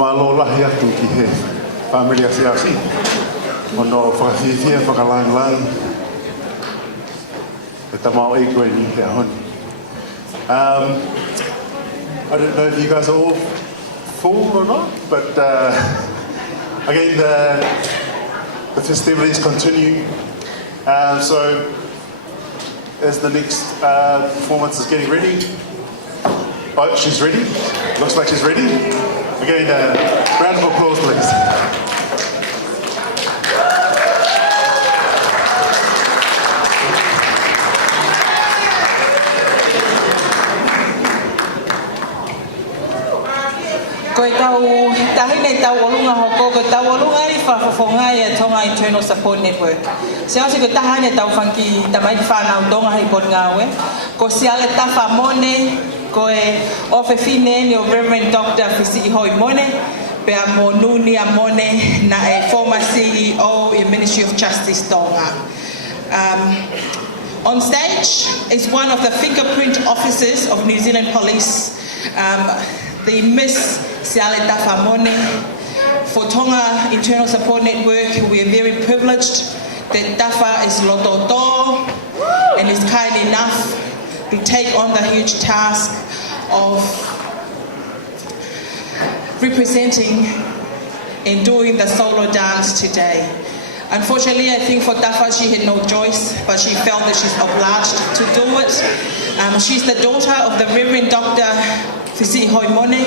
whamalola he atu ki he familia siasi. Ono whakawhiwhia, whakalang-lang. E tamau e koe ni he ahoni. I don't know if you guys are all full or not, but again, the festivities continue. So as the next performance is getting ready, oh, she's ready. Looks like she's ready. Again, round of applause, please. Koe tau tahine tau olunga hoko, koe tau olunga ni whawhawhonga e tonga Internal Support Network. Se ose koe tahane tau whanki tamai whanau tonga hei pot ngawe. Ko siale tafa mone, koe ofe fine ni o Reverend Dr. Fisi Hoi Mone, pe a mo nuni a mone na e former CEO in Ministry of Justice Tonga. On stage is one of the fingerprint officers of New Zealand Police, the Miss Siale Tafamone. For Tonga Internal Support Network, we are very privileged that Tafa is lototo and is kind enough to take on the huge task of representing and doing the solo dance today. Unfortunately, I think for Tafa, she had no choice, but she felt that she's obliged to do it. She's the daughter of the Reverend Dr. Fisi Hoi Mone,